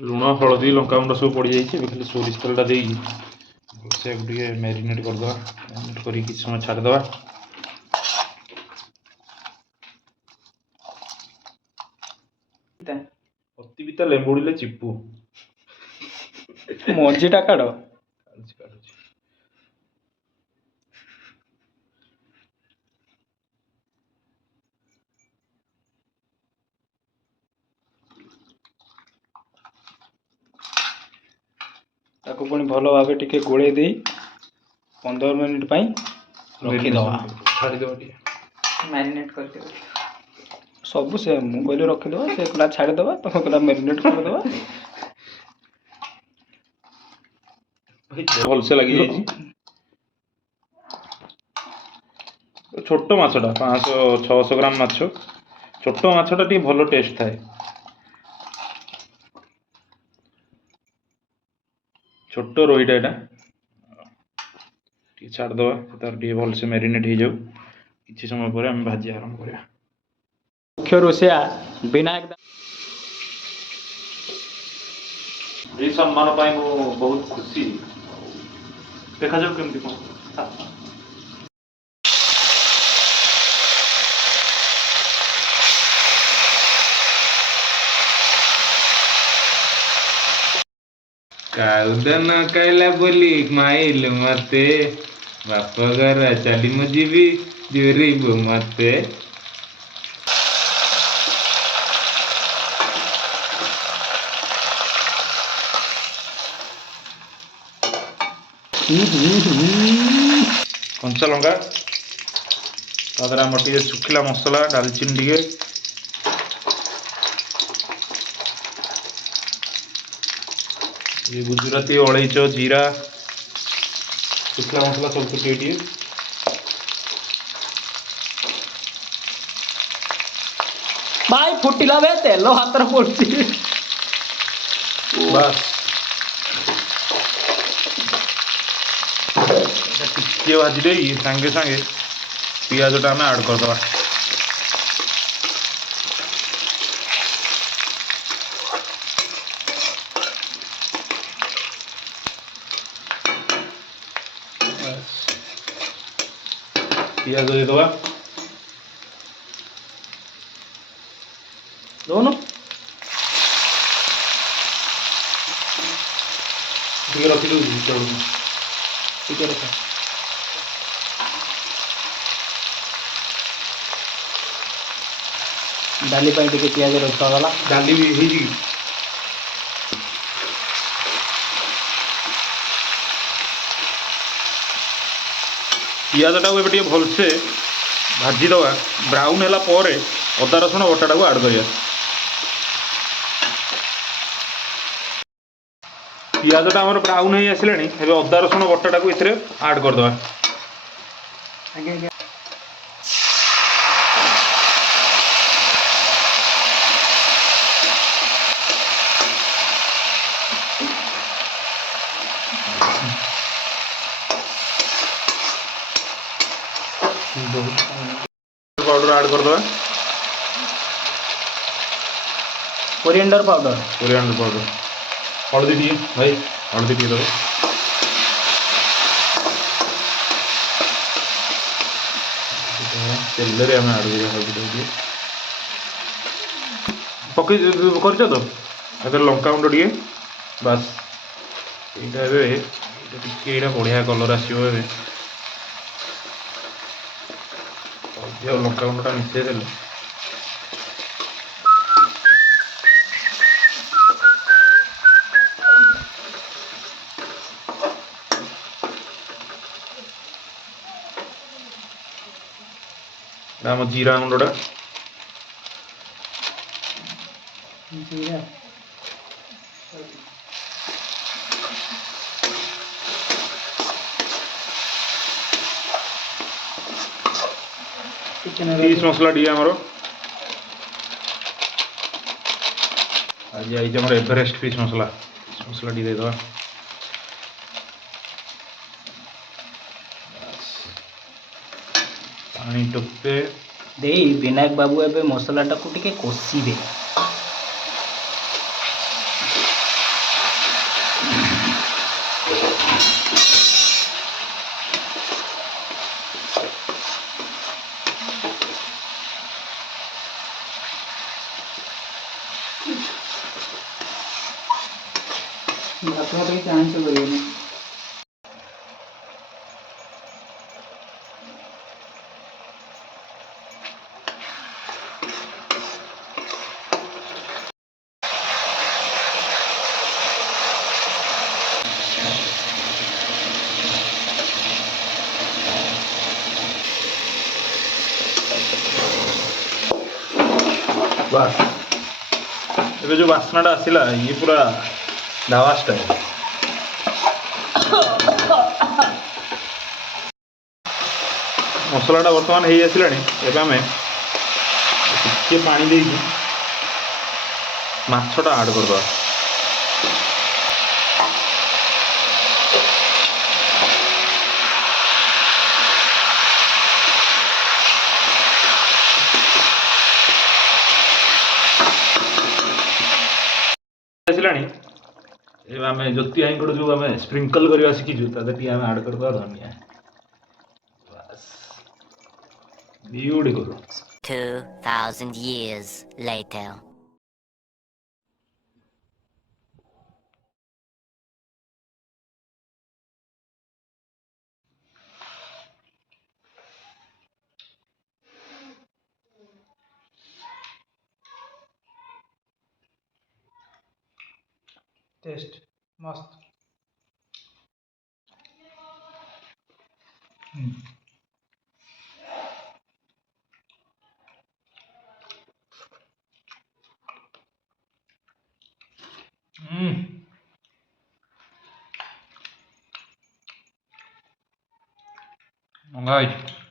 लुण हलदी लंकागुंड सब पड़ जाइए खाली सोरिष तेलटा से मैरिनेट करदे मैरिनेट कर किसी समय छाड़दे अति पिता लेंबुड़े चिपू मझीटा काढ़ ताको पुणी भल भाव टिके गोले दे 15 मिनिट पाई रखीदवा मैरिनेट करके सब से मु कहले रखीदवा से कला छाड़ीदवा तुम कला मैरिनेट करदवा भलसे लगी छोट माछटा 500-600 ग्राम माछ छोट माछटा टी भल टेस्ट थाए छोट रोईटा ये छाड़दे तार टे भलसे मैरिनेट हो जाऊ किसी समय पर आम भाजी आरंभ करा मुख्य रोषिया विनायक ये सम्मान पाई मु बहुत खुशी देखा जाऊ केमती कौन काउदन कैला बोली माइल मते बाप घर चली मुझी जुरीबु मते कंचा लंका आम टे सुखिला मसला डालचीन टे ये गुजराती अलैच जीरा सुखला मसला सब टे भाई फुटिला बे तेल हाथ पड़ती बस टिके भाजी दे सांगे सांगे पियाजटा आम ऐड करदे पियाज देदवा दोनों ଟିକେ ରଖିଦେଉଛି ତଳକୁ ଟିକେ ରଖ डाली पाई टिके पियाज रखागला ଡାଲି ବି ହେଇଛି କି ପିଆଜଟାକୁ ଏବେ ଟିକେ ଭଲସେ ଭାଜିଦେବା ବ୍ରାଉନ୍ ହେଲା ପରେ ଅଦା ରସୁଣ ବଟାଟାକୁ ଆଡ଼୍ କରିବା ପିଆଜଟା ଆମର ବ୍ରାଉନ୍ ହେଇ ଆସିଲାଣି ଏବେ ଅଦା ରସୁଣ ବଟାଟାକୁ ଏଥିରେ ଆଡ଼୍ କରିଦେବା पाउडर ऐड करदे कोरिएंडर पाउडर हल्दी टी भाई हल्दी टी दे तेल आम ऐड कर हल्दी टी पकई कर तो लंका गुंड टे बास यहाँ बढ़िया कलर आसो लंका गुंडा मिसई देले आम जीरा गुंडा फिश मसला टी आमर आज आई एवरेस्ट फिश मसला टी देदवा ପାଣି ଟୋପେ ଦେଇ ବିନାୟକ ବାବୁ ଏବେ ମସଲାଟାକୁ ଟିକେ କଷିବେ। ଆପଣ ଟିକେ ଚାହିଁଛ କରିବେନି। ବାସ୍ ଏବେ ଯେଉଁ ବାସ୍ନାଟା ଆସିଲା ଇଏ ପୁରା ଢାବା ଷ୍ଟାଇଲ୍। ମସଲାଟା ବର୍ତ୍ତମାନ ହେଇ ଆସିଲାଣି। ଏବେ ଆମେ ଟିକେ ପାଣି ଦେଇକି ମାଛଟା ଆଡ଼୍ କରିଦେବା। ଆସିଲାଣି। ଏବେ ଆମେ ଜ୍ୟୋତି ଆଈଙ୍କଠୁ ଯେଉଁ ଆମେ ସ୍ପ୍ରିଙ୍କଲ୍ କରିବା ଶିଖିଛୁ ତା ଦେହରେ ଟିକେ ଆମେ ଆଡ଼୍ କରିଦେବା ଧନିଆ। ବାସ୍ ବିୟୁଟିଫୁଲ୍। 2,000 years later. टेस्ट मस्त। Right.